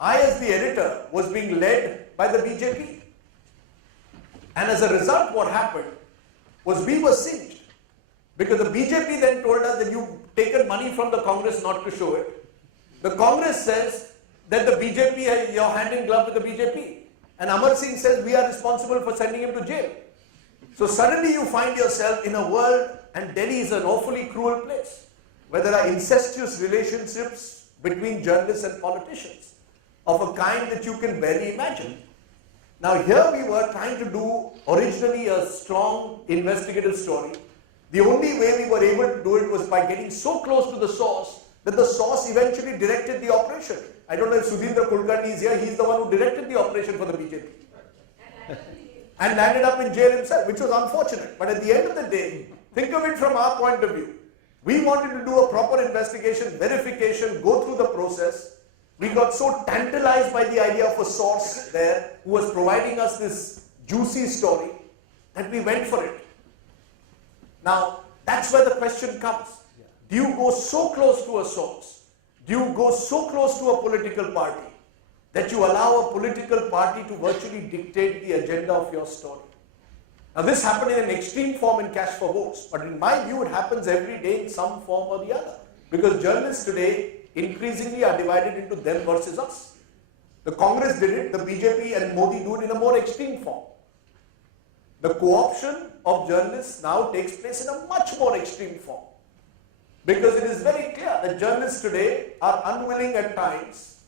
I as the editor was being led by the BJP. And as a result, what happened was we were singed. Because the BJP then told us that you've taken money from the Congress not to show it. The Congress says that the BJP, you're hand in glove with the BJP. And Amar Singh says we are responsible for sending him to jail. So suddenly you find yourself in a world, and Delhi is an awfully cruel place, where there are incestuous relationships between journalists and politicians of a kind that you can barely imagine. Now here we were trying to do originally a strong investigative story. The only way we were able to do it was by getting so close to the source that the source eventually directed the operation. I don't know if Sudhindra Kulkarni is here, he's the one who directed the operation for the BJP. And landed up in jail himself, which was unfortunate. But at the end of the day, think of it from our point of view. We wanted to do a proper investigation, verification, go through the process. We got so tantalized by the idea of a source there who was providing us this juicy story that we went for it. Now, that's where the question comes. Do you go so close to a source? Do you go so close to a political party that you allow a political party to virtually dictate the agenda of your story? Now, this happened in an extreme form in Cash for Votes, but in my view, it happens every day in some form or the other. Because journalists today increasingly are divided into them versus us. The Congress did it, the BJP and Modi do it in a more extreme form. The co-option of journalists now takes place in a much more extreme form. Because it is very clear that journalists today are unwilling at times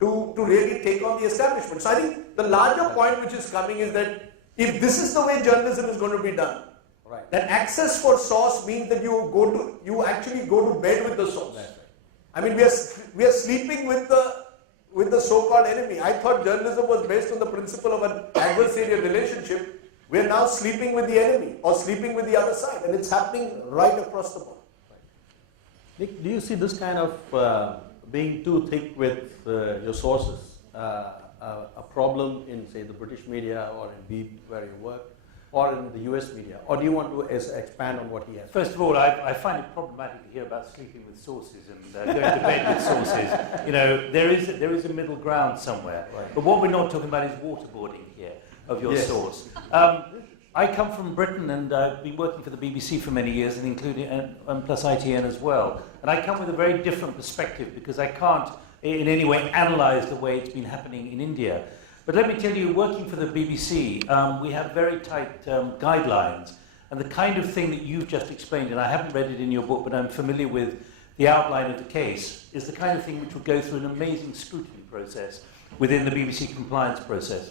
to really take on the establishment. So I think the larger point which is coming is that if this is the way journalism is going to be done, right, then access for source means that you actually go to bed with the source. Right. I mean, we are sleeping with the so-called enemy. I thought journalism was based on the principle of an adversarial relationship. We are now sleeping with the enemy or sleeping with the other side, and it's happening right across the board. Nik, do you see this kind of being too thick with your sources a problem in, say, the British media or in Beep where you work, or in the US media? Or do you want to expand on what he has? First of all, I find it problematic to hear about sleeping with sources and going to bed with sources. You know, there is a middle ground somewhere. Right. But what we're not talking about is waterboarding here of your source. I come from Britain, and I've been working for the BBC for many years, and including plus ITN as well. And I come with a very different perspective because I can't in any way analyse the way it's been happening in India. But let me tell you, working for the BBC, we have very tight guidelines, and the kind of thing that you've just explained, and I haven't read it in your book, but I'm familiar with the outline of the case, is the kind of thing which would go through an amazing scrutiny process within the BBC compliance process,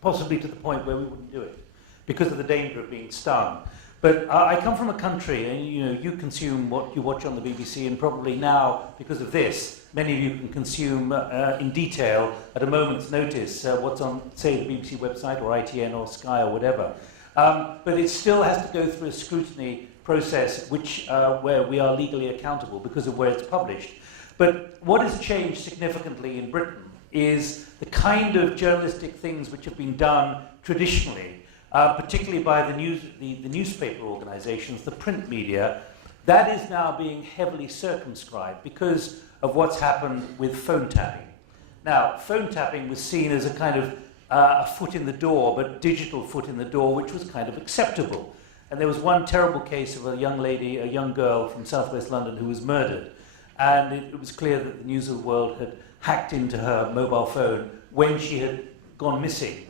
possibly to the point where we wouldn't do it, because of the danger of being stung. But I come from a country, and you consume what you watch on the BBC, and probably now, because of this, many of you can consume in detail, at a moment's notice, what's on, say, the BBC website, or ITN, or Sky, or whatever. But it still has to go through a scrutiny process, where we are legally accountable because of where it's published. But what has changed significantly in Britain is the kind of journalistic things which have been done traditionally, particularly by the newspaper organizations, the print media, that is now being heavily circumscribed because of what's happened with phone tapping. Now, phone tapping was seen as a kind of a foot in the door, but digital foot in the door, which was kind of acceptable. And there was one terrible case of a young lady, a young girl from southwest London who was murdered. And it was clear that the News of the World had hacked into her mobile phone when she had gone missing,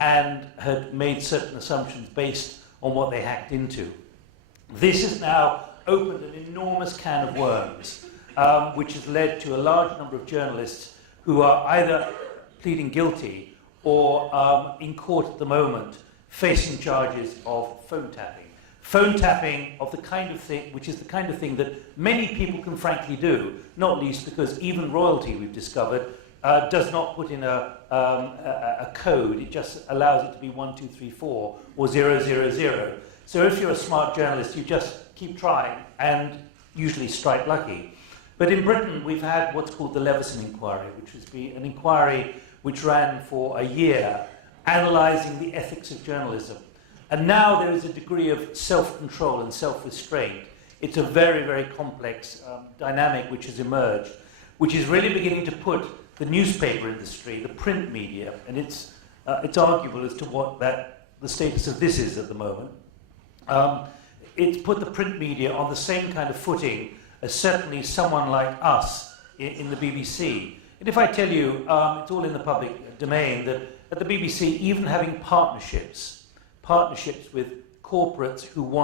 and had made certain assumptions based on what they hacked into. This has now opened an enormous can of worms, which has led to a large number of journalists who are either pleading guilty or in court at the moment facing charges of phone tapping. Phone tapping of the kind of thing, which is the kind of thing that many people can frankly do, not least because even royalty, we've discovered, does not put in a code. It just allows it to be 1, 2, 3, 4 or 0, 0, 0. So if you're a smart journalist, you just keep trying and usually strike lucky. But in Britain, we've had what's called the Leveson Inquiry, which was an inquiry which ran for a year, analysing the ethics of journalism. And now there is a degree of self-control and self-restraint. It's a very, very complex dynamic which has emerged, which is really beginning to put the newspaper industry, the print media, and it's arguable as to what the status of this is at the moment. It's put the print media on the same kind of footing as certainly someone like us in the BBC. And if I tell you, it's all in the public domain, that at the BBC, even having partnerships with corporates who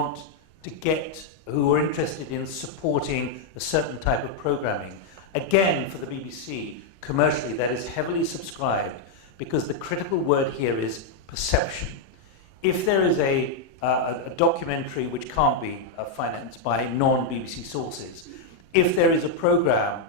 are interested in supporting a certain type of programming, again, for the BBC, commercially, that is heavily subscribed, because the critical word here is perception. If there is a documentary which can't be financed by non-BBC sources, if there is a program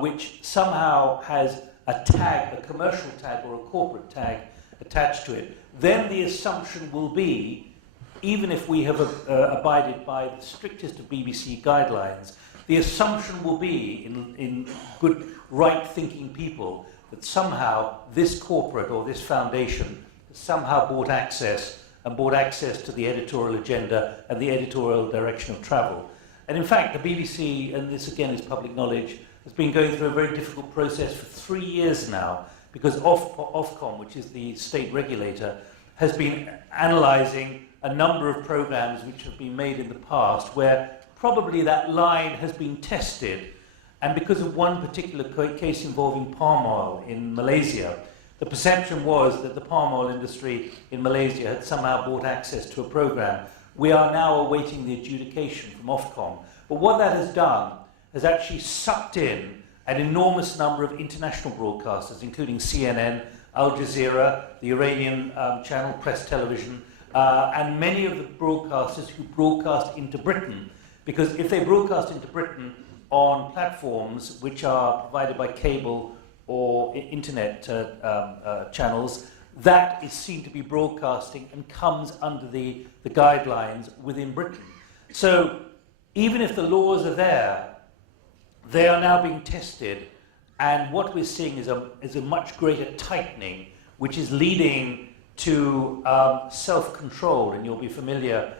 which somehow has a tag, a commercial tag or a corporate tag attached to it, then the assumption will be, even if we have abided by the strictest of BBC guidelines, the assumption will be in good, right-thinking people that somehow this corporate or this foundation has somehow bought access to the editorial agenda and the editorial direction of travel. And in fact, the BBC, and this again is public knowledge, has been going through a very difficult process for 3 years now, because Ofcom, which is the state regulator, has been analysing a number of programmes which have been made in the past where probably that line has been tested, and because of one particular case involving palm oil in Malaysia, the perception was that the palm oil industry in Malaysia had somehow bought access to a programme. We are now awaiting the adjudication from Ofcom. But what that has done has actually sucked in an enormous number of international broadcasters, including CNN, Al Jazeera, the Iranian channel Press Television, and many of the broadcasters who broadcast into Britain. Because if they broadcast into Britain on platforms which are provided by cable or internet channels, that is seen to be broadcasting and comes under the guidelines within Britain. So even if the laws are there, they are now being tested, and what we're seeing is a much greater tightening, which is leading to self-control. And you'll be familiar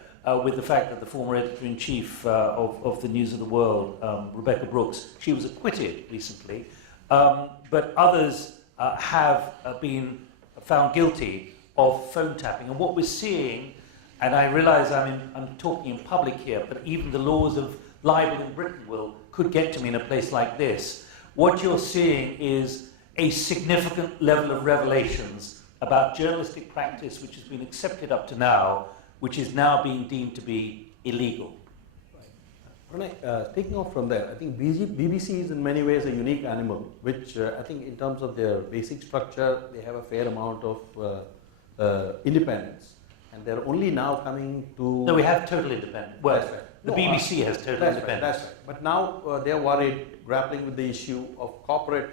with the fact that the former editor-in-chief of the News of the World, Rebecca Brooks, she was acquitted recently, but others have been found guilty of phone tapping. And what we're seeing, and I realise I'm talking in public here, but even the laws of libel in Britain could get to me in a place like this. What you're seeing is a significant level of revelations about journalistic practice which has been accepted up to now, which is now being deemed to be illegal. Pranay, taking off from there, I think BBC is in many ways a unique animal, which I think in terms of their basic structure, they have a fair amount of independence. And they're only now coming to... No, we have total independence. Well, that's right. The BBC has total independence. Right, that's right. But now they're worried, grappling with the issue of corporate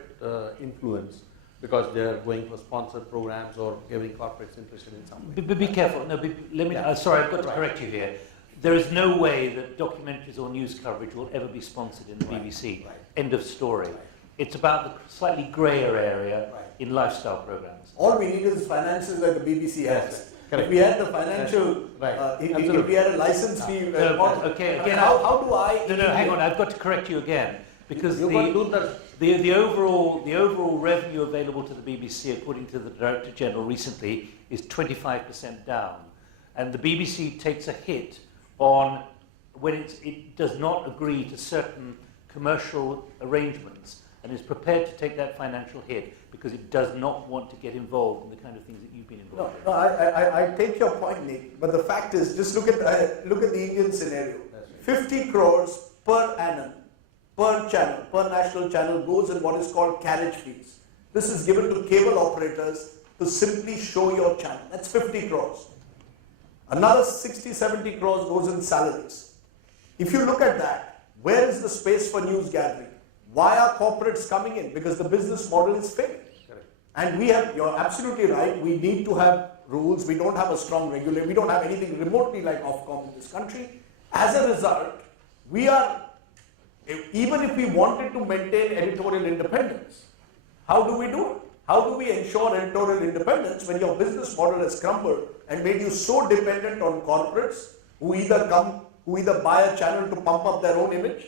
influence, because they're going for sponsored programs or getting corporates interested in something. Be careful. No, let me. Sorry, I've got to correct you here. There is no way that documentaries or news coverage will ever be sponsored in the BBC. Right. End of story. It's about the slightly grayer area in lifestyle programs. All we need is finances like the BBC has. Correct. If we had the financial, if we had a license fee, okay, again, how do I? No, hang on. I've got to correct you again, because the overall revenue available to the BBC, according to the Director General recently, is 25% down, and the BBC takes a hit on when it does not agree to certain commercial arrangements and is prepared to take that financial hit because it does not want to get involved in the kind of things that you've been involved in. No, I take your point, Nik, but the fact is, just look at the Indian scenario. 50 crores per annum, per channel, per national channel goes in what is called carriage fees. This is given to cable operators to simply show your channel. That's 50 crores. Another 60, 70 crores goes in salaries. If you look at that, where is the space for news gathering? Why are corporates coming in? Because the business model is failing. And you're absolutely right, we need to have rules. We don't have a strong regulator. We don't have anything remotely like Ofcom in this country. As a result, even if we wanted to maintain editorial independence, how do we do it? How do we ensure editorial independence when your business model has crumbled and made you so dependent on corporates who either buy a channel to pump up their own image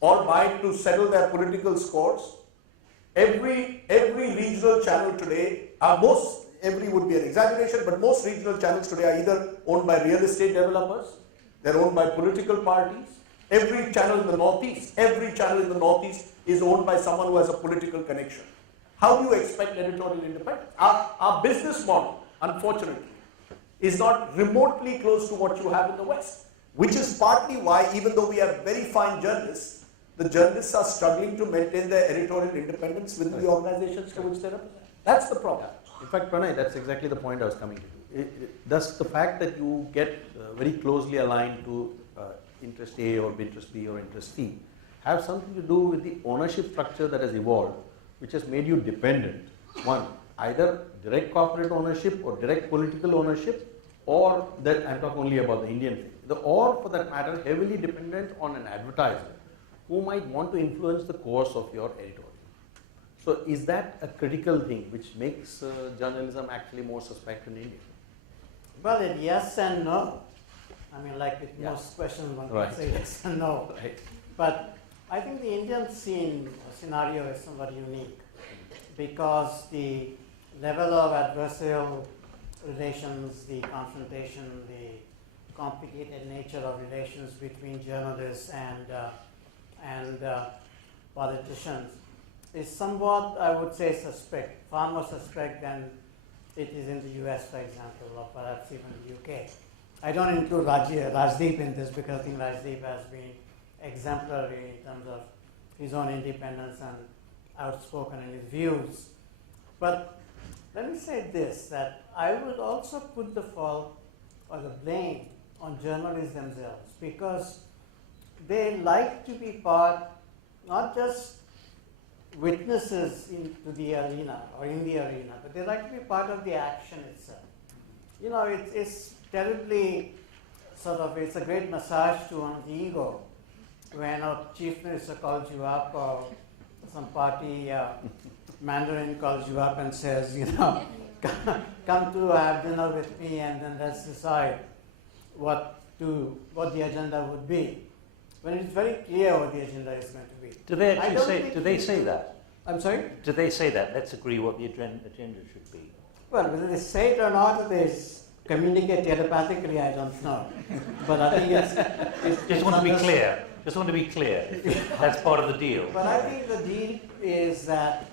or buy it to settle their political scores? Every regional channel today, every would be an exaggeration, but most regional channels today are either owned by real estate developers, they're owned by political parties. Every channel in the Northeast is owned by someone who has a political connection. How do you expect editorial independence? Our business model, unfortunately, is not remotely close to what you have in the West, which is partly why, even though we have very fine journalists, the journalists are struggling to maintain their editorial independence within the organizations to which they represent. That's the problem. In fact, Pranay, that's exactly the point I was coming to. Does the fact that you get very closely aligned to interest A or interest B or interest C have something to do with the ownership structure that has evolved, which has made you dependent? One, either direct corporate ownership or direct political ownership, or that I'm talking only about the Indian thing, or for that matter, heavily dependent on an advertiser who might want to influence the course of your editorial. So is that a critical thing which makes journalism actually more suspect in India? Well, yes and no. I mean, like with most questions, one can say yes and no. Right. But I think the Indian scenario is somewhat unique because the level of adversarial relations, the confrontation, the complicated nature of relations between journalists and politicians is somewhat, I would say, suspect, far more suspect than it is in the US, for example, or perhaps even the UK. I don't include Rajdeep in this because I think Rajdeep has been exemplary in terms of his own independence and outspoken in his views. But let me say this, that I would also put the fault or the blame on journalists themselves because they like to be part, not just witnesses into the arena or in the arena, but they like to be part of the action itself. You know, it's terribly it's a great massage to one's ego when a chief minister calls you up or some party Mandarin calls you up and says, you know, come to have dinner with me and then let's decide what the agenda would be. When it's very clear what the agenda is going to be. Do they actually say? Do they say that? I'm sorry? Do they say that? Let's agree what the agenda should be. Well, whether they say it or not, or they communicate telepathically, I don't know. But I think it's Just want to be clear. Just want to be clear. That's part of the deal. But I think the deal is that